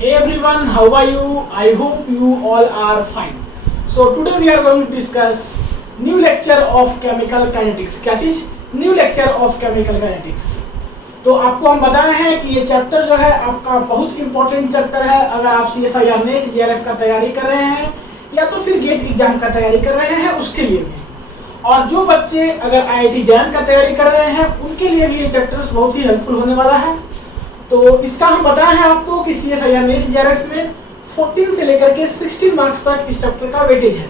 Hey everyone, how are you? I hope you all are fine. So today we are going to discuss new lecture of chemical kinetics. क्या चीज? New lecture of chemical kinetics. तो आपको हम बताए हैं कि ये chapter जो है आपका बहुत इंपॉर्टेंट चैप्टर है अगर आप CSIR नेट JRF का तैयारी कर रहे हैं या तो फिर गेट एग्जाम का तैयारी कर रहे हैं उसके लिए भी, और जो बच्चे अगर IIT JAM का तैयारी कर रहे हैं उनके लिए भी ये चैप्टर्स बहुत ही हेल्पफुल होने वाला है। तो इसका हम बताए हैं आपको कि CSIR नेट JRF में 14 से लेकर के 16 मार्क्स तक इस चैप्टर का वेटेज है,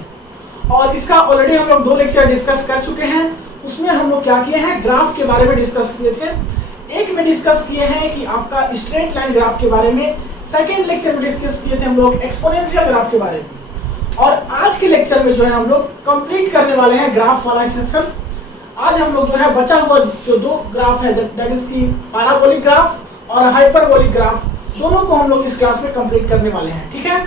और इसका ऑलरेडी हम लोग 2 लेक्चर डिस्कस कर चुके हैं। उसमें हम लोग क्या किए हैं, ग्राफ के बारे में डिस्कस किए थे। एक में डिस्कस किए हैं कि आपका स्ट्रेट लाइन ग्राफ के बारे में, सेकेंड लेक्चर में डिस्कस किए थे हम लोग एक्सपोनेंशियल ग्राफ के बारे में, और आज के लेक्चर में जो है हम लोग कंप्लीट करने वाले हैं ग्राफ वाला सेक्शन। आज हम लोग जो है बचा हुआ जो 2 ग्राफ है दैट इज की पैराबोलिक ग्राफ और हाइपरबोलिक ग्राफ, दोनों को हम लोग इस क्लास में कंप्लीट करने वाले हैं। ठीक है,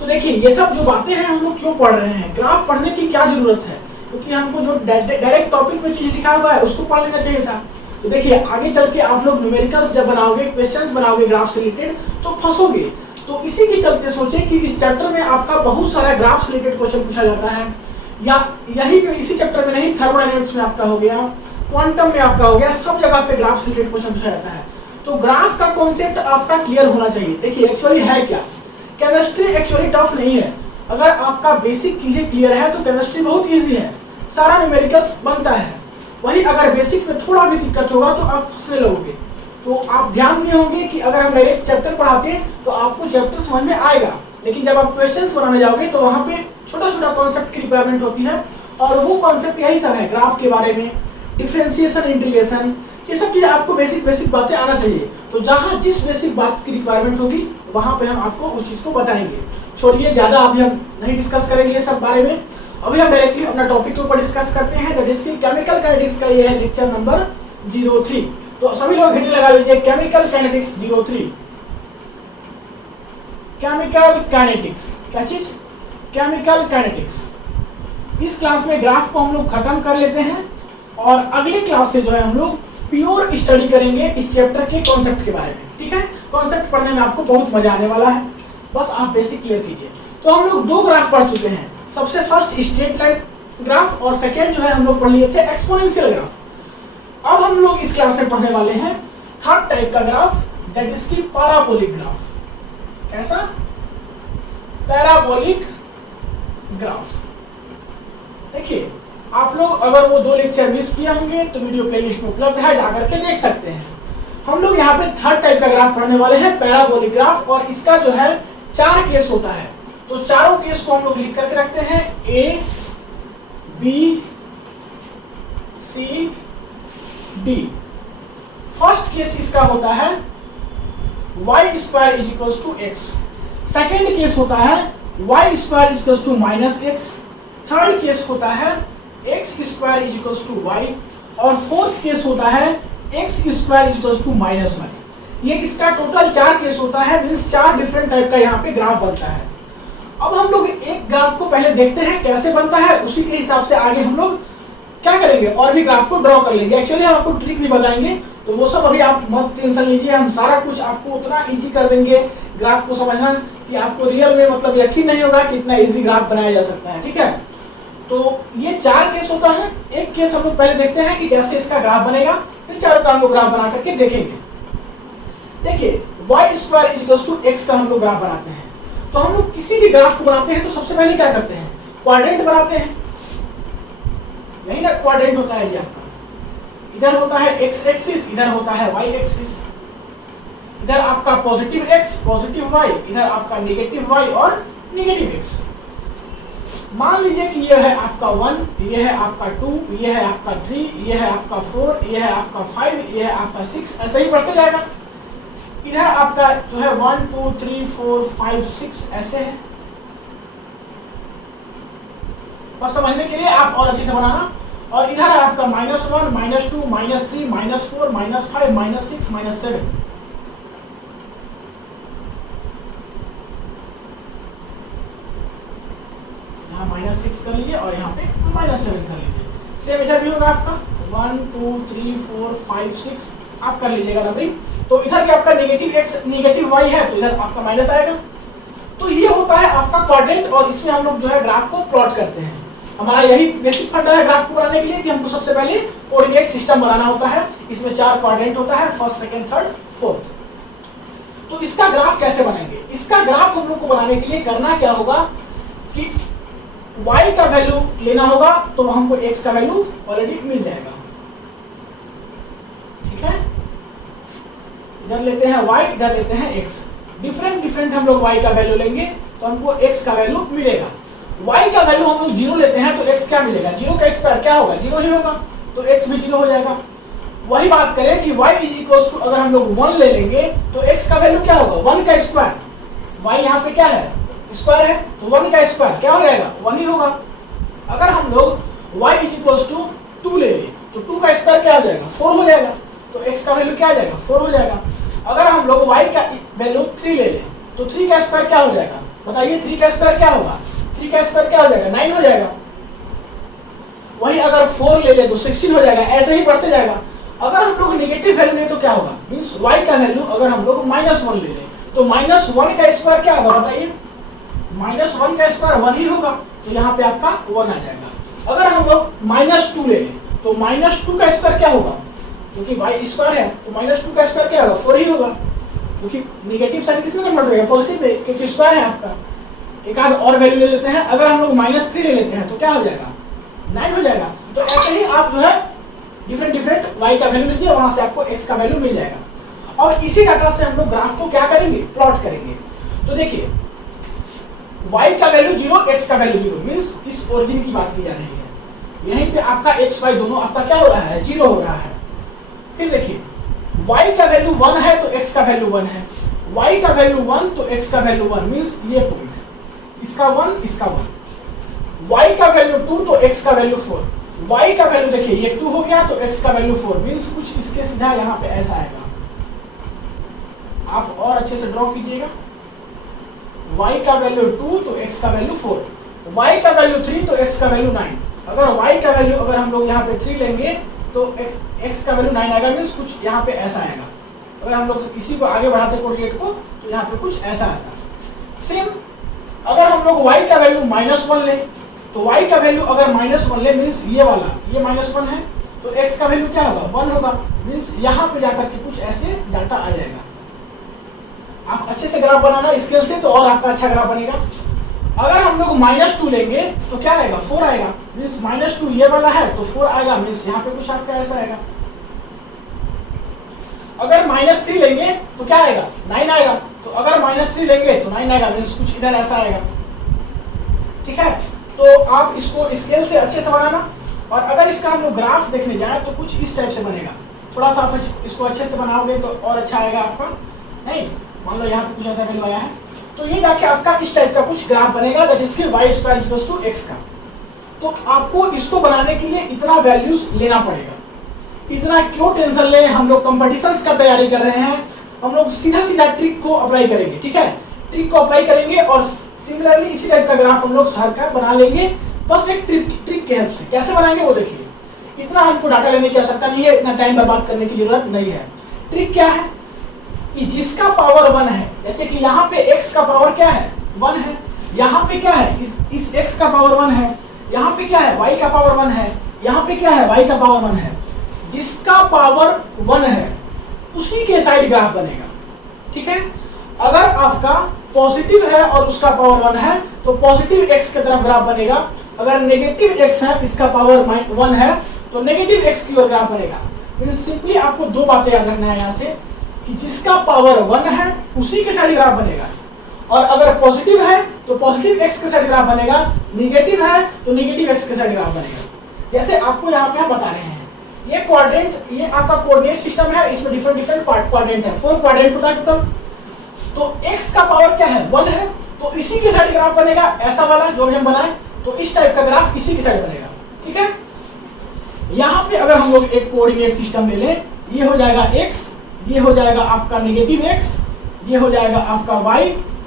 तो देखिए ये सब जो बातें हैं हम लोग क्यों पढ़ रहे हैं, ग्राफ पढ़ने की क्या जरूरत है, क्योंकि हमको जो डायरेक्ट टॉपिक में चीज लिखा हुआ है उसको पढ़ लेना चाहिए था। तो देखिए आगे चल के आप लोग न्यूमेरिकल्स जब बनाओगे, क्वेश्चंस बनाओगे ग्राफ से रिलेटेड तो फंसोगे। तो इसी के चलते सोचे कि इस चैप्टर में आपका बहुत सारा ग्राफ से रिलेटेड क्वेश्चन पूछा जाता है, या यही पे इसी चैप्टर में नहीं, थर्मोडायनेमिक्स में आपका हो गया, क्वांटम में आपका हो गया, सब जगह पे ग्राफ से रिलेटेड क्वेश्चन पूछा जाता है। तो ग्राफ का कॉन्सेप्ट आपका क्लियर होना चाहिए। देखिए एक्चुअली है क्या, केमिस्ट्री एक्चुअली टफ नहीं है। अगर आपका बेसिक चीजें क्लियर है तो केमिस्ट्री बहुत इजी है, सारा न्यूमेरिकल्स बनता है। वही अगर बेसिक में थोड़ा भी दिक्कत होगा तो आप फंसने लगोगे। तो आप ध्यान दिए होंगे कि अगर हम डायरेक्ट चैप्टर पढ़ाते हैं तो आपको चैप्टर समझ में आएगा, लेकिन जब आप क्वेश्चंस बनाने जाओगे तो वहाँ पे छोटा छोटा कॉन्सेप्ट की रिक्वायरमेंट होती है, और वो कॉन्सेप्ट यही सब है, ग्राफ के बारे में, डिफरेंशिएशन, इंटीग्रेशन, ये सब चीज़ आपको बेसिक बातें आना चाहिए। तो जहाँ जिस बेसिक बात की रिक्वायरमेंट होगी वहाँ पे हम आपको उस चीज़ को बताएंगे। छोड़िए ज़्यादा अभी हम नहीं डिस्कस करेंगे ये सब बारे में, अभी हम डायरेक्टली अपना टॉपिक के ऊपर डिस्कस करते हैं, दैट इज की केमिकल काइनेटिक्स का ये है लेक्चर नंबर 03। तो सभी लोग हेडिंग लगा लीजिए, केमिकल काइनेटिक्स 03। केमिकल काइनेटिक्स क्या चीज, केमिकल काइनेटिक्स। इस क्लास में ग्राफ को हम लोग खत्म कर लेते हैं, और अगली क्लास से जो है हम लोग प्योर स्टडी करेंगे इस चैप्टर के कॉन्सेप्ट के बारे में। ठीक है, कॉन्सेप्ट पढ़ने में आपको बहुत मजा आने वाला है, बस आप बेसिक क्लियर कीजिए। तो हम लोग 2 ग्राफ पढ़ चुके हैं, सबसे फर्स्ट स्ट्रेट लाइन ग्राफ, और सेकेंड जो है हम लोग पढ़ लिए थे एक्सपोनेंशियल ग्राफ। अब हम लोग इस क्लास में पढ़ने वाले हैं थर्ड टाइप का ग्राफ, दैट इज की पैराबोलिक ग्राफ। कैसा, पैराबोलिक ग्राफ। देखिए आप लोग अगर वो 2 लेक्चर मिस किए होंगे तो वीडियो प्लेलिस्ट में उपलब्ध है, जाकर के देख सकते हैं। हम लोग यहाँ पे थर्ड टाइप का ग्राफ पढ़ने वाले हैं, पैराबोलिक ग्राफ, और इसका जो है 4 केस होता है। तो चारों केस को हम लोग लिख करके रखते हैं, A, B, C, D। First case इसका होता है y² = x, सेकेंड केस होता है y² = -x, थर्ड केस होता है x² = y, और फोर्थ केस होता है x² = -y। ये इसका टोटल 4 केस होता है, मींस 4 डिफरेंट टाइप का यहाँ पे ग्राफ बनता है। अब हम लोग एक ग्राफ को पहले देखते हैं कैसे बनता है, उसी के हिसाब से आगे हम लोग क्या करेंगे, और भी ग्राफ को ड्रॉ कर लेंगे। एक्चुअली हम आपको ट्रिक भी बताएंगे, तो वो सब अभी आप मत टेंशन लीजिए, हम सारा कुछ आपको उतना इजी कर देंगे ग्राफ को समझना कि आपको रियल में मतलब यकीन नहीं होगा कि इतना इजी ग्राफ बनाया जा सकता है। ठीक है, तो ये 4 केस होता है। एक केस हम लोग पहले देखते हैं कि कैसे इसका ग्राफ बनेगा, फिर चारों का हम लोग ग्राफ बना करके देखेंगे। देखिए y² = x का हम लोग ग्राफ बनाते हैं। तो हम लोग किसी भी ग्राफ को बनाते हैं तो सबसे पहले क्या करते हैं, क्वाड्रेंट बनाते हैं। यही ना क्वाड्रेंट होता है ये आपका, इधर होता है x एक्सिस, इधर होता है y एक्सिस, इधर आपका पॉजिटिव x पॉजिटिव y, इधर आपका नेगेटिव y और नेगेटिव x। मान लीजिए कि ये है आपका 1, ये है आपका 2, ये है आपका 3, ये है आपका 4, ये है आपका 5, ये है आपका 6, ऐसे ही बढ़ते जाएगा। इधर आपका जो है 1 2 3 4 5 6 ऐसे है। बस समझने के लिए आप और अच्छे से बनाना। और इधर है आपका -1 -2 -3 -4 -5 -6 -7। यहाँ -6 कर लीजिए और यहाँ पे -7 कर लीजिए। सेम इधर भी होगा आपका 1 2 3 4 5 6 आप कर लीजिएगा नंबरिंग। तो इधर भी आपका नेगेटिव x नेगेटिव y है तो इधर आपका माइनस आएगा। तो ये होता है आपका क्वाड्रेंट, और इसमें हम लोग जो है ग्राफ को प्लॉट करते हैं। हमारा यही बेसिक फंडा है ग्राफ को बनाने के लिए कि हमको सबसे पहले कोऑर्डिनेट सिस्टम बनाना होता है। इसमें 4 क्वाड्रेंट होता है, फर्स्ट, सेकंड, थर्ड, फोर्थ। तो इसका ग्राफ कैसे बनाएंगे? इसका ग्राफ हम लोग को बनाने के लिए करना क्या होगा कि y का वैल्यू लेना होगा, तो हमको x का वैल्यू ऑलरेडी मिल जाएगा। ठीक है, इधर लेते हैं y, इधर लेते हैं x। डिफरेंट हम लोग y का वैल्यू लेंगे तो हमको x का वैल्यू मिलेगा। y का वैल्यू हम लोग 0 लेते हैं तो x क्या मिलेगा? 0 का स्क्वायर क्या होगा? 0 ही होगा, तो x भी 0 हो जाएगा। वही बात करें कि y = अगर हम लोग 1 ले लेंगे तो x का वैल्यू क्या होगा? 1 का स्क्वायर। y यहाँ पे क्या है? स्क्वायर है, तो 1 का स्क्वायर क्या हो जाएगा? 1 ही होगा। अगर हम लोग y = 2 ले लें तो 2 का स्क्वायर क्या हो जाएगा? 4 हो जाएगा, तो x का वैल्यू क्या आ जाएगा? 4 हो जाएगा। अगर हम लोग y का वैल्यू 3 ले लें तो 3 का स्क्वायर क्या हो जाएगा? बताइए, 3 का स्क्वायर क्या होगा? 3 का स्क्वायर क्या हो जाएगा? 9 हो जाएगा। वही अगर 4 ले ले तो 16 हो जाएगा, ऐसे ही बढ़ते जाएगा। अगर हम लोग नेगेटिव वैल्यू ले तो क्या होगा? मींस y का वैल्यू अगर हम लोग -1 ले लें तो -1 का स्क्वायर क्या होगा? बताइए, -1 का स्क्वायर 1 ही होगा, तो यहाँ पे आपका 1 आ जाएगा। अगर हम लोग -2 ले लें तो -2 का स्क्वायर क्या होगा? क्योंकि y स्क्वायर है तो -2 का स्क्वायर क्या होगा? 4 ही होगा, क्योंकि नेगेटिव साइन किसमें कन्वर्ट होगा? पॉजिटिव में, क्योंकि स्क्वायर है आपका। एक आध और वैल्यू ले लेते हैं, अगर हम लोग -3 ले लेते हैं तो क्या हो जाएगा? 9 हो जाएगा। तो ऐसे ही आप जो है डिफरेंट y का वैल्यू लीजिए, वहां से आपको x का वैल्यू मिल जाएगा। और इसी डाटा से हम लोग ग्राफ को क्या करेंगे? प्लॉट करेंगे। तो देखिए, y का वैल्यू 0, x का वैल्यू 0, मींस इस ओरिजिन की बात की जा रही है। यहीं पे आपका x y दोनों आपका क्या हो रहा है? 0 हो रहा है। फिर देखिए, y का वैल्यू 1 है तो x का वैल्यू 1 है, y का वैल्यू 1 तो x का वैल्यू 1, मींस ये पॉइंट, इसका 1, इसका 1। y का वैल्यू 2 तो x का वैल्यू 4, y का वैल्यू देखिए ये 2 हो गया तो x का वैल्यू 4, मींस कुछ इसके सीधा यहाँ पे ऐसा आएगा। आप और अच्छे से ड्रॉ कीजिएगा। y का वैल्यू 2 तो x का वैल्यू 4, y का वैल्यू 3 तो x का वैल्यू 9। अगर y का वैल्यू अगर हम लोग यहाँ पे 3 लेंगे तो x का वैल्यू 9 आएगा, मींस कुछ यहाँ पे ऐसा आएगा। अगर हम लोग इसी को आगे बढ़ाते कोऑर्डिनेट को तो यहाँ पे कुछ ऐसा आता है। सेम अगर हम लोग y का वैल्यू -1 ले तो y का वैल्यू अगर -1 ले, मींस ये वाला, ये -1 है तो x का वैल्यू क्या होगा? 1 होगा, मींस यहाँ पे जाकर के कुछ ऐसे डाटा आ जाएगा। आप अच्छे से ग्राफ बनाना स्केल से, तो और आपका अच्छा ग्राफ बनेगा। अगर हम लोग -2 लेंगे तो क्या आएगा? 4 आएगा, मींस -2 ये वाला है तो 4 आएगा, मींस यहाँ पे कुछ आपका ऐसा आएगा। अगर -3 लेंगे तो क्या आएगा? 9 आएगा, तो अगर -3 लेंगे तो 9 आएगा, मींस कुछ इधर ऐसा आएगा। ठीक है, तो आप इसको स्केल से अच्छे से बनाना। और अगर इसका हम लोग ग्राफ देखने जाए तो कुछ इस टाइप से बनेगा। थोड़ा सा आप इसको अच्छे से बनाओगे तो और अच्छा आएगा आपका। नहीं, मान लो यहाँ पे कुछ ऐसा वैल्यू आया है तो ये जाके आपका इस टाइप का कुछ ग्राफ बनेगा, दैट इज y² = x का। तो आपको इसको बनाने के लिए इतना वैल्यूज लेना पड़ेगा। इतना क्यों टेंशन ले? हम लोग कंपटीशंस का तैयारी कर रहे हैं, हम लोग सीधा ट्रिक को अप्लाई करेंगे। ठीक है, ट्रिक को अप्लाई करेंगे और सिमिलरली इसी टाइप का ग्राफ हम लोग हर का बना लेंगे, बस एक ट्रिक के हेल्प से। कैसे बनाएंगे वो देखिए। इतना हमको डाटा लेने की आवश्यकता नहीं है, इतना टाइम बर्बाद करने की जरूरत नहीं है। ट्रिक क्या है कि जिसका पावर 1 है, जैसे कि यहाँ पे x का पावर क्या है? 1 है। यहाँ पे क्या है? इस x का पावर 1 है। यहाँ पे क्या है? y का पावर 1 है। यहाँ पे क्या है? y का पावर 1 है। जिसका पावर 1 है उसी के साइड ग्राफ बनेगा। ठीक है, अगर आपका पॉजिटिव है और उसका पावर 1 है तो पॉजिटिव x की तरफ ग्राफ बनेगा। अगर नेगेटिव x है, इसका पावर 1 है तो नेगेटिव x की ओर ग्राफ बनेगा। मींस सिंपली आपको दो बातें याद रखना है यहाँ से कि जिसका पावर 1 है उसी के साइड ग्राफ बनेगा, और अगर पॉजिटिव है तो पॉजिटिव x के साइड ग्राफ बनेगा, नेगेटिव है तो नेगेटिव x के साइड ग्राफ बनेगा। जैसे आपको यहाँ पे हम बता रहे हैं, ये क्वाड्रेंट, ये आपका कोऑर्डिनेट सिस्टम है, इसमें डिफरेंट क्वाड्रेंट है, 4 क्वाड्रेंट होता है टोटल। तो x का पावर क्या है? 1 है, तो इसी के साइड ग्राफ बनेगा, ऐसा वाला जो हम बनाए, तो इस टाइप का ग्राफ इसी के साइड बनेगा। ठीक है, यहाँ पे अगर हम लोग एक कोऑर्डिनेट सिस्टम ले लें, ये हो जाएगा x, ये हो जाएगा आपका नेगेटिव x, ये हो जाएगा आपका y,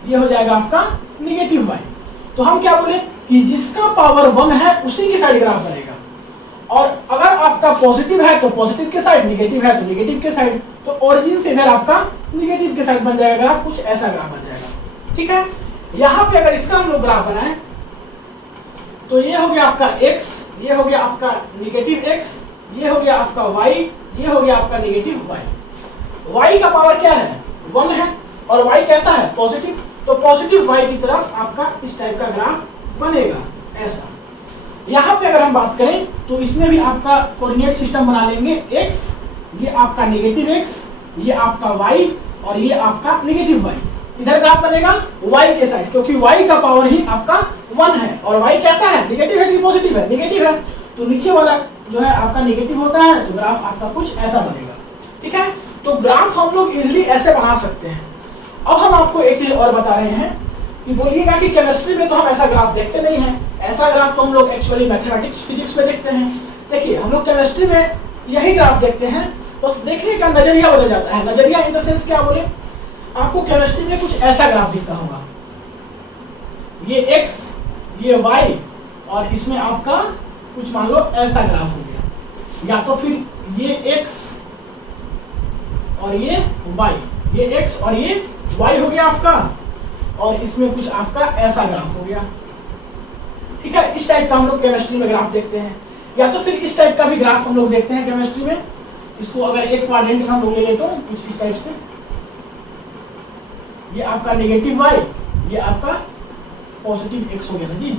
ये हो जाएगा आपका नेगेटिव y। तो हम क्या बोले कि जिसका पावर 1 है उसी के साइड ग्राफ बनेगा, और अगर आपका पॉजिटिव है तो पॉजिटिव के साइड, नेगेटिव है तो नेगेटिव के साइड, तो ओरिजिन से इधर आपका नेगेटिव के साइड बन जाएगा ग्राफ, कुछ ऐसा ग्राफ बन जाएगा। ठीक है, यहाँ पे अगर इसका हम लोग ग्राफ बनाएं तो ये हो गया आपका x, ये हो गया आपका नेगेटिव x, ये हो गया आपका y, ये हो गया आपका नेगेटिव y। y का पावर क्या है, 1 है, और y कैसा है, पॉजिटिव, तो पॉजिटिव y की तरफ आपका इस टाइप का ग्राफ बनेगा ऐसा। यहाँ पे अगर हम बात करें तो इसमें भी आपका कोऑर्डिनेट सिस्टम बना लेंगे, x, ये आपका नेगेटिव x, ये आपका y और ये आपका नेगेटिव y। इधर ग्राफ बनेगा y के साइड, क्योंकि y का पावर ही आपका 1 है, और y कैसा है, नेगेटिव है कि पॉजिटिव है, नेगेटिव है, तो नीचे वाला जो है आपका नेगेटिव होता है, तो ग्राफ आपका कुछ ऐसा बनेगा। ठीक है, तो ग्राफ हम लोग इजीली ऐसे बना सकते हैं। अब हम आपको एक चीज और बता रहे हैं कि बोलिएगा कि केमिस्ट्री में तो हम ऐसा ग्राफ देखते नहीं हैं, ऐसा ग्राफ तो हम लोग एक्चुअली मैथमेटिक्स फिजिक्स में देखते हैं। देखिए हम लोग केमिस्ट्री में यही ग्राफ देखते हैं, बस देखने का नजरिया बदल जाता है। नजरिया इन द सेंस क्या बोले, आपको केमिस्ट्री में कुछ ऐसा ग्राफ दिखता होगा, ये x, ये y, और इसमें आपका कुछ मान लो ऐसा ग्राफ हो गया, या तो फिर ये x और ये y, ये x और ये y हो गया आपका, और इसमें कुछ आपका ऐसा ग्राफ हो गया। ठीक है, इस टाइप का हम लोग केमिस्ट्री में ग्राफ देखते हैं, या तो फिर इस टाइप का भी ग्राफ हम लोग देखते हैं केमिस्ट्री में। इसको अगर एक क्वाड्रेंट हम लोग ले लेते हैं कुछ इस टाइप से, ये आपका नेगेटिव y, ये आपका पॉजिटिव x हो गया ना जी,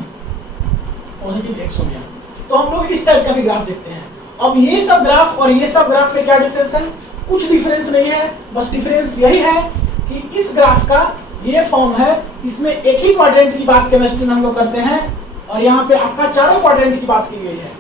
पॉजिटिव x हो गया, तो हम लोग इस टाइप का भी ग्राफ देखते हैं। अब ये सब ग्राफ और ये सब ग्राफ में क्या डिफरेंस है, कुछ डिफरेंस नहीं है, बस डिफरेंस यही है कि इस ग्राफ का ये फॉर्म है, इसमें एक ही क्वाड्रेंट की बात केमिस्ट्री में हम लोग करते हैं, और यहाँ पे आपका चारों क्वाड्रेंट की बात की गई है।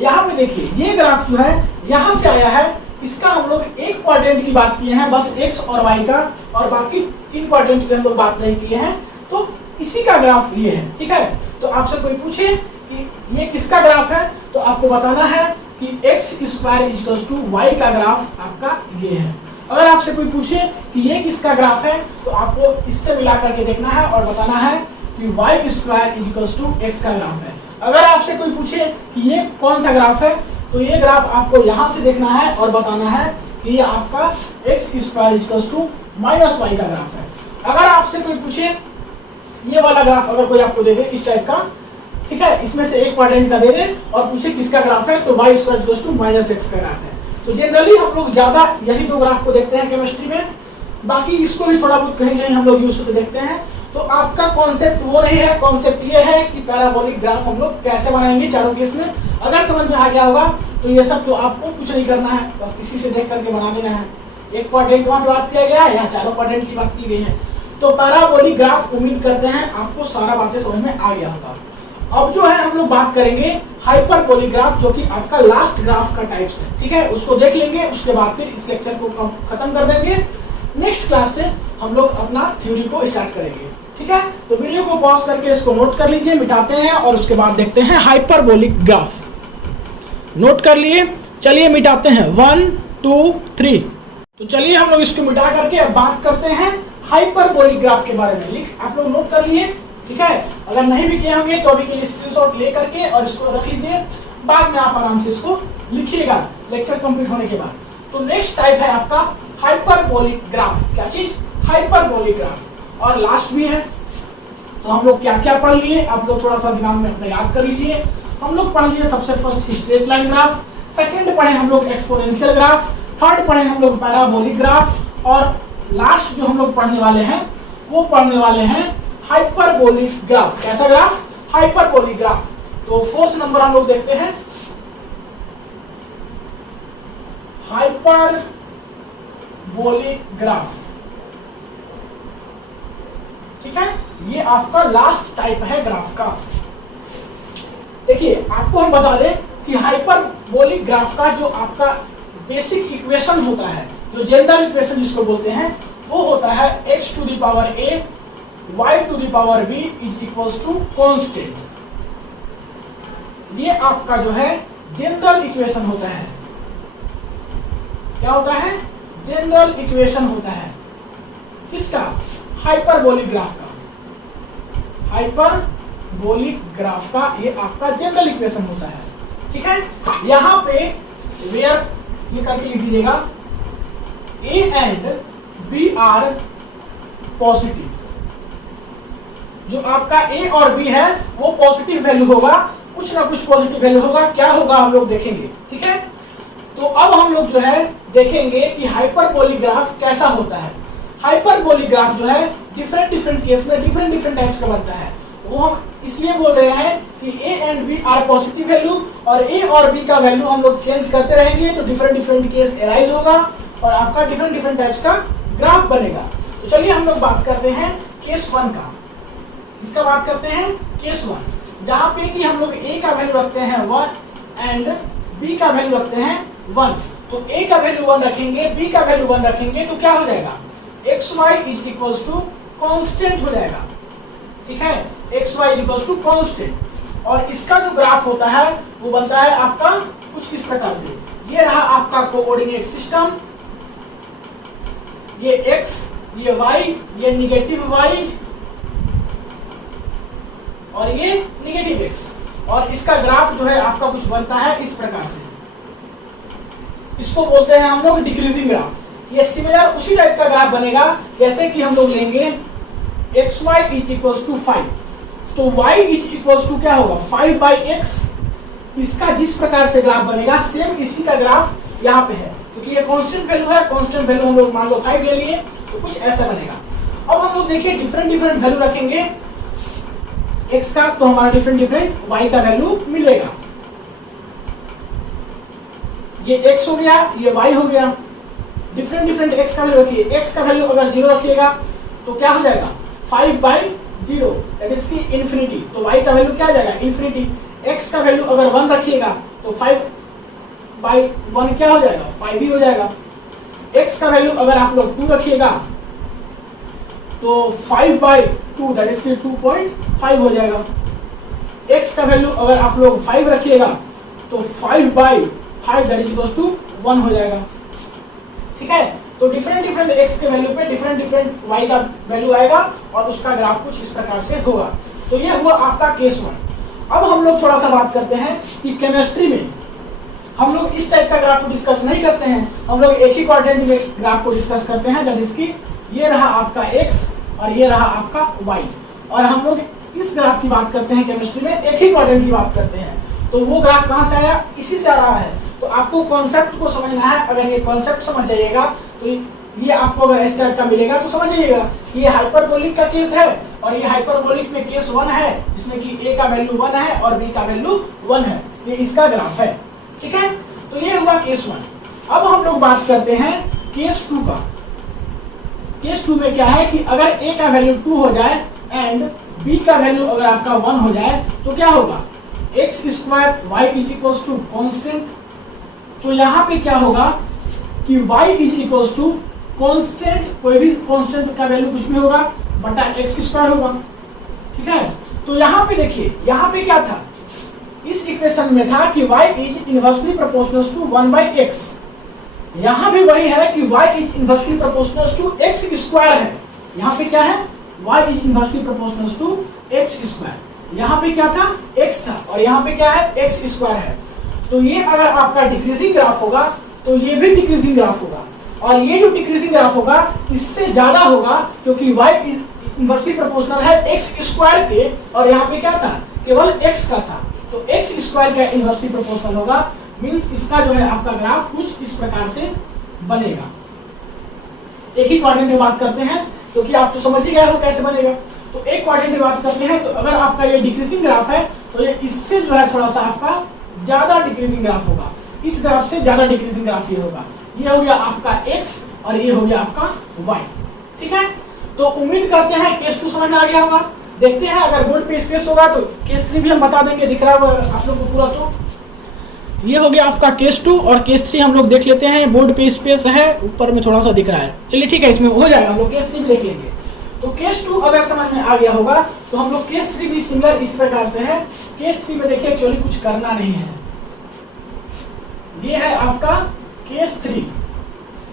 यहाँ पे देखिए ये ग्राफ जो है यहाँ से आया है, इसका हम लोग एक क्वाड्रेंट की बात किए हैं, बस x और y का, और बाकी 3 क्वाड्रेंट की हम लोग बात नहीं किए हैं, तो इसी का ग्राफ ये है। ठीक है, तो आपसे कोई पूछे कि ये किसका ग्राफ है, तो आपको बताना है कि x² = y का ग्राफ आपका ये है। अगर आपसे कोई पूछे कि ये किसका ग्राफ है, तो आपको इससे मिला करके देखना है और बताना है कि y² = x का ग्राफ है। अगर आपसे कोई पूछे कि ये कौन सा ग्राफ है, तो ये ग्राफ आपको यहाँ से देखना है और बताना है कि ये आपका x² = -y का ग्राफ है। अगर आपसे कोई पूछे ये वाला ग्राफ, अगर कोई आपको दे दे इस टाइप का, ठीक है, इसमें से एक क्वाड्रेंट का दे दे और पूछे किसका ग्राफ है, तो y² = -x का ग्राफ है। तो जनरली हम लोग ज्यादा यही दो ग्राफ को देखते हैं केमिस्ट्री में, बाकी इसको भी थोड़ा बहुत कहीं कहीं हम लोग यूज करके देखते हैं। तो आपका कॉन्सेप्ट वो नहीं है, कॉन्सेप्ट ये है कि पैराबोलिक ग्राफ हम लोग कैसे बनाएंगे चारों केस में। अगर समझ में आ गया होगा तो ये सब तो आपको कुछ नहीं करना है, बस इसी से देख करके बना देना है। एक क्वाड्रेंट वहाँ पे बात किया गया है, यहाँ चारों क्वाड्रेंट की बात की गई है। तो पैराबोलिक ग्राफ उम्मीद करते हैं आपको सारा बातें समझ में आ गया होगा। अब जो है हम लोग बात करेंगे हाइपरबोलिक ग्राफ, जो कि आपका लास्ट ग्राफ का टाइप्स है। ठीक है, उसको देख लेंगे, उसके बाद फिर इस लेक्चर को खत्म कर देंगे। नेक्स्ट क्लास से हम लोग अपना थ्योरी को स्टार्ट करेंगे। ठीक है, तो वीडियो को पॉज करके इसको नोट कर लीजिए, मिटाते हैं और उसके बाद देखते हैं हाइपरबोलिक ग्राफ। नोट कर लिए, चलिए मिटाते हैं 1 2 3। तो चलिए हम लोग इसको मिटा करके अब बात करते हैं हाइपरबोलिक ग्राफ के बारे में। लिख आप लोग नोट कर लिए, ठीक है। अगर नहीं भी किए होंगे तो अभी के लिए स्क्रीनशॉट ले करके और इसको रख लीजिए, बाद में आप आराम से इसको लिखिएगा लेक्चर कंप्लीट होने के बाद। तो नेक्स्ट टाइप है आपका हाइपरबोलिक ग्राफ। क्या चीज? Hyperbolic graph. और लास्ट भी है। तो हम लोग क्या क्या पढ़ लिए, आप लोग थोड़ा सा दिमाग में अपना याद कर लीजिए। हम लोग पढ़ लिए सबसे first straight line graph, second पढ़े हम लोग एक्सपोनेंशियल ग्राफ, थर्ड पढ़े हम लोग पैराबोलिक ग्राफ, और लास्ट जो हम लोग पढ़ने वाले हैं वो पढ़ने वाले हैं हाइपरबोलिक ग्राफ। कैसा ग्राफ? Hyperbolic graph. तो फोर्थ नंबर हम लोग देखते हैं हाइपरबोलिक ग्राफ। ठीक है, ये आपका लास्ट टाइप है ग्राफ का। देखिए आपको हम बता दें कि हाइपरबोलिक ग्राफ का जो आपका बेसिक इक्वेशन होता है, जो जनरल इक्वेशन जिसको बोलते हैं, वो होता है x to the power a y to the power b is equals to constant. ये आपका जो है जनरल इक्वेशन होता है। क्या होता है? जनरल इक्वेशन होता है। किसका? हाइपरबोलिक ग्राफ का। हाइपरबोलिक ग्राफ का ये आपका जनरल इक्वेशन होता है। ठीक है, यहाँ पे वेयर ये करके लिख दीजिएगा A and B are positive. जो आपका ए और बी है वो पॉजिटिव वैल्यू होगा, कुछ ना कुछ पॉजिटिव वैल्यू होगा, क्या होगा हम लोग देखेंगे। ठीक है, तो अब हम लोग जो है देखेंगे कि हाइपरबोलिक ग्राफ कैसा होता है। हाइपरबोलिक ग्राफ जो है डिफरेंट डिफरेंट केस में डिफरेंट डिफरेंट टाइप्स का बनता है। वो हम इसलिए बोल रहे हैं कि A and B are positive value, और ए और बी का वैल्यू हम लोग चेंज करते रहेंगे तो डिफरेंट डिफरेंट केस एराइज होगा और आपका डिफरेंट डिफरेंट टाइप्स का ग्राफ बनेगा। तो चलिए हम लोग बात करते हैं केस 1 का। इसका बात करते हैं केस 1, जहां पे कि हम लोग ए का वैल्यू रखते हैं 1 एंड बी का वैल्यू रखते हैं 1। तो ए का वैल्यू 1 रखेंगे, बी का वैल्यू 1 रखेंगे तो क्या हो जाएगा, X Y is equals to constant हो जाएगा। ठीक है, X Y is equals to constant. और इसका जो ग्राफ होता है वो बनता है आपका कुछ इस प्रकार से। ये रहा आपका कोऑर्डिनेट सिस्टम, ये एक्स, ये वाई, ये निगेटिव वाई और ये निगेटिव एक्स, और इसका ग्राफ जो है आपका कुछ बनता है इस प्रकार से। इसको बोलते हैं हम लोग डिक्रीजिंग ग्राफ। ये सिमिलर उसी टाइप का ग्राफ बनेगा जैसे कि हम लोग लेंगे X Y is equals to 5, तो y इज इक्वल्स टू क्या होगा 5/x। इसका जिस प्रकार से ग्राफ बनेगा सेम इसी का ग्राफ यहाँ पे है, क्योंकि ये कांस्टेंट वैल्यू है। कांस्टेंट वैल्यू हम लोग मान लो 5 ले लिए तो कुछ ऐसा बनेगा। अब हम लोग देखिए डिफरेंट डिफरेंट वैल्यू रखेंगे x का, तो हमारा डिफरेंट डिफरेंट y का वैल्यू मिलेगा। ये x हो गया, ये y हो गया। डिफरेंट डिफरेंट x का वैल्यू रखिए। x का वैल्यू अगर 0 रखिएगा तो क्या हो जाएगा 5/0, दैट इज की इंफिनिटी। तो y का वैल्यू क्या आ जाएगा इंफिनिटी। x का वैल्यू अगर 1 रखिएगा तो 5/1 क्या हो जाएगा 5 ही हो जाएगा। x का वैल्यू अगर आप लोग 2 रखिएगा तो 5/2 दैट इज 2.5 हो जाएगा। x का वैल्यू अगर आप लोग 5 रखिएगा तो 5/5 दैट इज 1 हो जाएगा। ठीक है, तो डिफरेंट डिफरेंट x के वैल्यू पे डिफरेंट डिफरेंट y का वैल्यू आएगा और उसका ग्राफ कुछ इस प्रकार से होगा। तो ये हुआ आपका केस 1। अब हम लोग थोड़ा सा बात करते हैं कि केमिस्ट्री में हम लोग इस टाइप का ग्राफ को डिस्कस नहीं करते हैं, हम लोग एक ही क्वाड्रेंट में ग्राफ को डिस्कस करते हैं, दैट इज की ये रहा आपका x और ये रहा आपका y, और हम लोग इस ग्राफ की बात करते हैं केमिस्ट्री में, एक ही क्वाड्रेंट की बात करते हैं। तो वो ग्राफ कहाँ से आया, इसी से आ रहा है। तो आपको कॉन्सेप्ट को समझना है। अगर ये कॉन्सेप्ट समझ जाइएगा तो ये आपको अगर इस टाइप का मिलेगा तो समझ जाइएगा कि ये हाइपरबोलिक का केस है और ये हाइपरबोलिक में केस 1 है, जिसमें कि a का वैल्यू 1 है और b का वैल्यू 1 है। ये इसका ग्राफ है। ठीक है, तो ये हुआ केस 1। अब हम लोग बात करते हैं केस 2 का। केस 2 में क्या है कि अगर a का वैल्यू 2 हो जाए एंड b का वैल्यू अगर आपका 1 हो जाए तो क्या होगा x² y is equals to constant. तो यहाँ पे क्या होगा कि y is equals to constant, कोई भी कॉन्स्टेंट का वैल्यू कुछ भी होगा बटा x² होगा। ठीक है, तो यहाँ पे देखिए, यहाँ पे क्या था, इस इक्वेशन में था कि y is inversely proportional to 1/x। यहाँ भी वही है कि y is inversely proportional to x² है। यहाँ पे क्या है, y is inversely proportional to x²। यहाँ पे क्या था, x था, और यहाँ पे क्या है, x² है। तो ये अगर आपका डिक्रीजिंग ग्राफ होगा तो ये भी डिक्रीजिंग ग्राफ होगा, और ये जो डिक्रीजिंग ग्राफ होगा इससे ज्यादा होगा क्योंकि y इनवर्सली प्रोपोर्शनल है x² के, और यहाँ पे क्या था, केवल x का था। तो x² का इनवर्सली प्रोपोर्शनल होगा, मींस इसका जो है आपका ग्राफ कुछ इस प्रकार से बनेगा। एक ही क्वाड्रेंट में बात करते हैं क्योंकि आप तो समझ ही गए हो कैसे बनेगा। तो एक क्वाड्रेंट में बात करते हैं, तो अगर आपका ये डिक्रीजिंग ग्राफ है तो ये इससे जो है थोड़ा सा आपका ज्यादा डिक्रीजिंग ग्राफ होगा, इस ग्राफ से ज्यादा डिक्रीजिंग ग्राफ ये होगा। ये हो गया आपका x और ये हो गया आपका y। ठीक है, तो उम्मीद करते हैं केस 2 समझ में आ गया होगा। देखते हैं अगर बोर्ड पे स्पेस होगा तो केस 3 भी हम बता देंगे, दिख रहा होगा आप लोग को पूरा। तो ये हो गया आपका केस 2 और केस 3 हम लोग देख लेते हैं। बोर्ड पे स्पेस है, ऊपर में थोड़ा सा दिख रहा है, चलिए ठीक है, इसमें हो जाएगा, हम लोग केस 3 भी देख लेंगे। तो केस 2 अगर समझ में आ गया होगा तो हम लोग केस 3 भी सिमिलर इस प्रकार से है। केस 3 में देखिए एक्चुअली कुछ करना नहीं है, ये है आपका केस 3।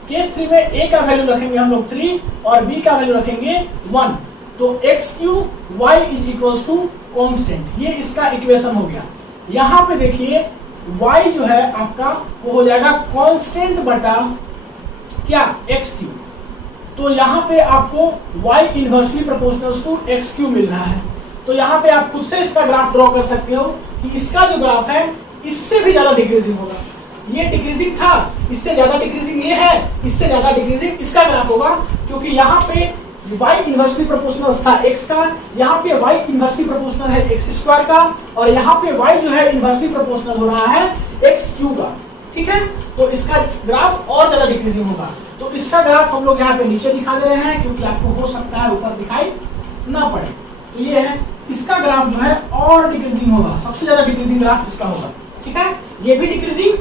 केस 3 में a का वैल्यू रखेंगे हम लोग 3 और b का वैल्यू रखेंगे 1। तो x³ y is equals to constant, ये इसका इक्वेशन हो गया। यहाँ पे देखिए y जो है आपका वो हो जाएगा कांस्टेंट बटा क्या एक्स क्यू। तो यहाँ पे आपको y inversely proportional to x Q मिल रहा है। तो यहाँ पे आप खुद से इसका ग्राफ ड्रॉ कर सकते हो कि इसका जो ग्राफ है इससे भी ज्यादा डिक्रीजिंग होगा। ये डिक्रीजिंग था, इससे ज्यादा डिक्रीजिंग ये है, इससे ज्यादा डिक्रीजिंग इसका ग्राफ होगा, क्योंकि यहाँ पे y इनवर्सली प्रोपोर्शनल था x का, यहाँ पे y इनवर्सली प्रोपोर्शनल है x स्क्वायर का, और यहाँ पे y जो है इनवर्सली प्रोपोर्शनल हो रहा है x क्यू का। ठीक है, तो इसका ग्राफ और ज्यादा डिक्रीजिंग होगा। तो इसका ग्राफ हम लोग यहाँ पे नीचे दिखा दे रहे हैं, क्योंकि आपको हो सकता है ऊपर दिखाई ना पड़े। तो ये है, इसका ग्राफ जो है और डिक्रीजिंग होगा, सबसे ज्यादा डिक्रीजिंग ग्राफ इसका होगा। ठीक है, ये भी डिक्रीजिंग,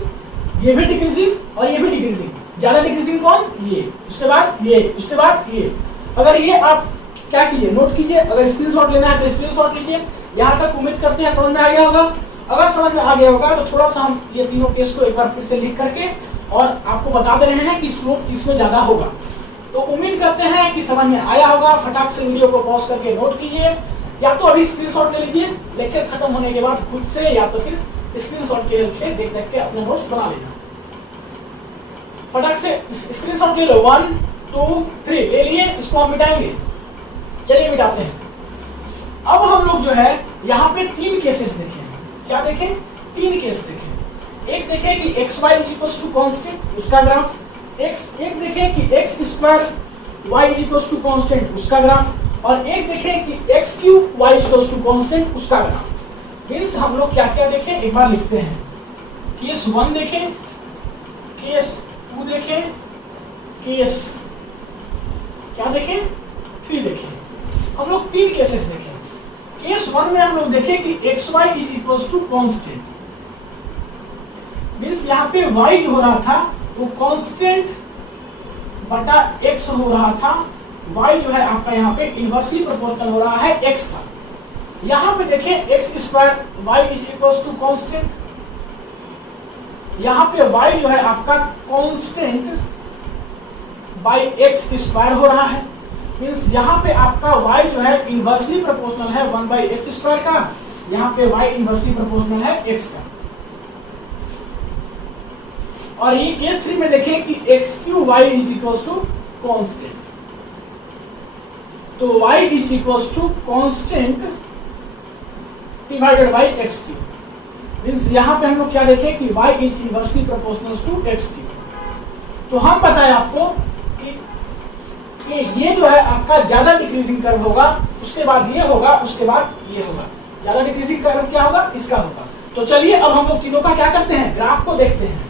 ये भी डिक्रीजिंग और ये भी डिक्रीजिंग। ज्यादा डिक्रीजिंग कौन? ये, उसके बाद ये, उसके बाद ये। अगर ये आप क्या कीजिए, नोट कीजिए, अगर स्क्रीनशॉट लेना है तो स्क्रीनशॉट लीजिए। यहाँ तक उम्मीद करते हैं समझ में आ गया होगा। अगर समझ में आ गया होगा तो थोड़ा सा हम ये तीनों केस को एक बार फिर से लिख करके और आपको बता दे रहे हैं कि स्लोप किसमें ज्यादा होगा। तो उम्मीद करते हैं कि समझ में आया होगा। फटाक से वीडियो को पॉज करके नोट कीजिए, या तो अभी स्क्रीनशॉट ले लीजिए लेक्चर खत्म होने के बाद खुद से, या तो फिर स्क्रीनशॉट की हेल्प से देख देख के अपना नोट्स बना लेना। फटाक से स्क्रीनशॉट ले लो। 1 2 3 ले लिए, इसको हम मिटाएंगे। चलिए मिटाते हैं। अब हम लोग जो है यहाँ पे 3 केसेस देखें। क्या देखें? 3 केस देखें। एक देखें कि x Y is equal to constant, उसका ग्राफ। एक देखें कि x square y is equal to constant, उसका ग्राफ। और एक देखें कि x cube y is equal to constant, उसका ग्राफ। मीन्स हम लोग क्या क्या देखें एक बार लिखते हैं। केस 1 देखें, केस 2 देखें, केस क्या देखें 3 देखें। हम लोग 3 केसेस देखें। केस 1 में हम लोग देखें कि x Y is equal to constant, means यहाँ पे y जो हो रहा था वो कांस्टेंट बटा x हो रहा था। y जो है आपका यहाँ पे इनवर्सली प्रोपोर्शनल हो रहा है x का। यहाँ पे देखें x square y is equal to constant, यहाँ पे y जो है आपका कांस्टेंट बाई x स्क्वायर हो रहा है। मीन्स यहाँ पे आपका y जो है इनवर्सली प्रोपोर्शनल है 1 बाई एक्स स्क्वायर का, यहाँ पे y इनवर्सली प्रोपोर्शनल है x का। और ये केस 3 में देखें कि x cube y is equal to constant. तो y is equal to constant divided by x cube. Means यहाँ पे हम लोग क्या देखें कि y is inversely proportional to x cube. तो हम बताएं आपको कि ये जो है आपका ज्यादा डिक्रीजिंग कर्व होगा, उसके बाद ये होगा, उसके बाद ये होगा। ज्यादा डिक्रीजिंग कर्व क्या होगा? इसका होगा। तो चलिए अब हम लोग तीनों का क्या करते हैं, ग्राफ को देखते हैं।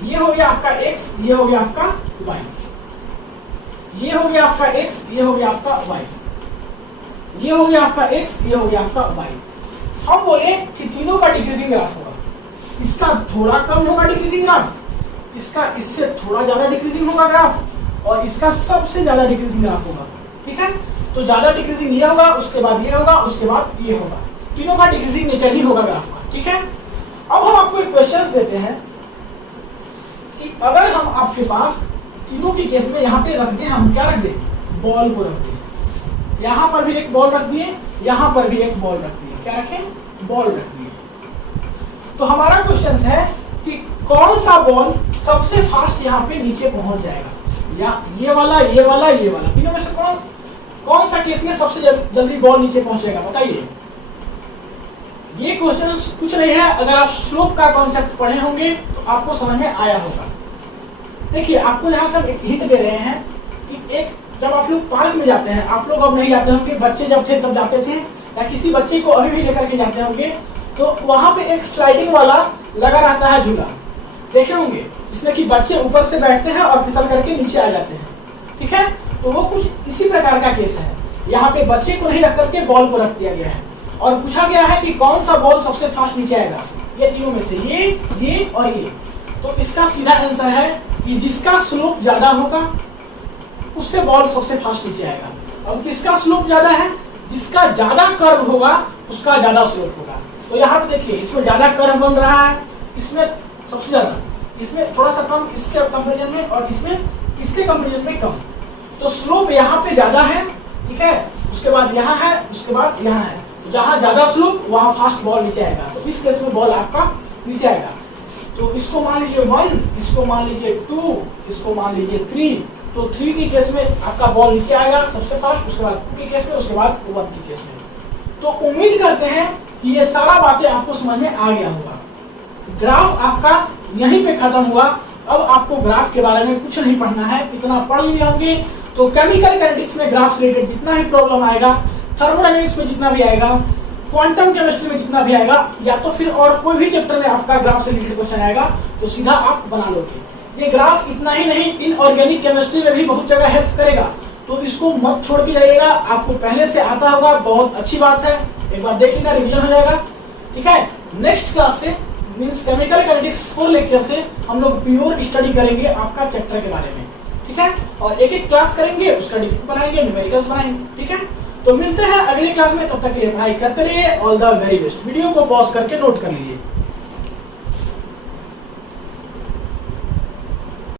ये हो गया आपका x, ये हो गया आपका y, ये हो गया आपका x, ये हो गया आपका y, ये हो गया आपका x, ये हो गया आपका y। हम बोले कि तीनों का डिक्रीजिंग ग्राफ होगा। इसका थोड़ा कम होगा डिक्रीजिंग ग्राफ, इसका इससे थोड़ा ज्यादा डिक्रीजिंग होगा ग्राफ, और इसका सबसे ज्यादा डिक्रीजिंग ग्राफ होगा। ठीक है, तो ज्यादा डिक्रीजिंग ये होगा, उसके बाद ये होगा, उसके बाद ये होगा। तीनों का डिक्रीजिंग नेचर ही होगा ग्राफ का। ठीक है, अब हम आपको एक क्वेश्चन देते हैं कि अगर हम आपके पास तीनों के केस में यहाँ पे रख दें, हम क्या रख दें? बॉल को रख दें। यहाँ पर भी एक बॉल रख दिए, यहाँ पर भी एक बॉल रख दिए। क्या रखें? बॉल रख दिए। तो हमारा क्वेश्चन है कि कौन सा बॉल सबसे फास्ट यहाँ पे नीचे पहुंच जाएगा, या ये वाला, ये वाला, ये वाला, तीनों में से कौन सा केस में सबसे जल्दी बॉल नीचे पहुंचेगा? बताइए। ये क्वेश्चन कुछ नहीं है, अगर आप स्लोप का कॉन्सेप्ट पढ़े होंगे तो आपको समझ में आया होगा। देखिए, आपको यहाँ से एक हिंट दे रहे हैं कि एक जब आप लोग पार्क में जाते हैं, आप लोग अब नहीं जाते होंगे, बच्चे जब थे तब जाते थे, या किसी बच्चे को अभी भी लेकर के जाते होंगे, तो वहां पे एक स्लाइडिंग वाला लगा रहता है झूला, देखे होंगे, जिसमें कि बच्चे ऊपर से बैठते हैं और फिसल करके नीचे आ जाते हैं। ठीक है, तो वो कुछ इसी प्रकार का केस है। यहाँ पे बच्चे को नहीं रख करके बॉल को रख दिया गया है, और पूछा गया है कि कौन सा बॉल सबसे फास्ट नीचे आएगा, ये तीनों में से, ये और ये। तो इसका सीधा आंसर है कि जिसका स्लोप ज्यादा होगा उससे बॉल सबसे फास्ट नीचे आएगा। और किसका स्लोप ज्यादा है? जिसका ज्यादा कर्व होगा उसका ज्यादा स्लोप होगा। तो यहाँ पे देखिए, इसमें ज्यादा कर्व बन रहा है, इसमें सबसे ज्यादा, इसमें थोड़ा सा कम इसके कंपेरिजन में, और इसमें इसके कंपेरिजन में कम। तो स्लोप यहाँ पे ज्यादा है। ठीक है, उसके बाद यहाँ है, उसके बाद यहाँ है। तो जहां ज्यादा स्लोप वहां फास्ट बॉल नीचे आएगा, तो इस केस में बॉल आपका नीचे आएगा। तो इसको मान लीजिए 1, इसको मान लीजिए 2, इसको मान लीजिए 3। तो 3 के केस में आपका बॉल नीचे आएगा सबसे फास्ट, उसके बाद 2 के केस में, उसके बाद 1 के केस में। तो उम्मीद करते हैं कि ये सारा बातें आपको समझ में आ गया होगा। ग्राफ आपका यहीं पे खत्म हुआ। अब आपको ग्राफ के बारे में कुछ नहीं पढ़ना है, इतना पढ़ लिए होंगे। तो केमिकल काइनेटिक्स में ग्राफ रिलेटेड जितना भी प्रॉब्लम आएगा, थर्मोडायनेमिक्स में जितना भी आएगा, क्वांटम केमिस्ट्री में जितना भी आएगा, या तो फिर और कोई भी चैप्टर में आपका ग्राफ से रिलेटेड क्वेश्चन आएगा तो सीधा आप बना लोगे। ये ग्राफ इतना ही नहीं, इनऑर्गेनिक केमिस्ट्री में भी बहुत जगह हेल्प करेगा, तो इसको मत छोड़ के जाइएगा। आपको पहले से आता होगा, बहुत अच्छी बात है, एक बार देख लेना, रिवीजन हो जाएगा। ठीक है, नेक्स्ट क्लास से मींस केमिकल काइनेटिक्स 4 लेक्चर से हम लोग प्योर स्टडी करेंगे आपका चैप्टर के बारे में। ठीक है, और एक एक क्लास करेंगे, उसका डिटेल बनाएंगे, न्यूमेरिकल्स बनाएंगे। ठीक है, तो मिलते हैं अगले क्लास में, तब तक के लिए पढ़ाई करते रहिए। All the very best. Video को पॉज करके नोट कर लीजिए।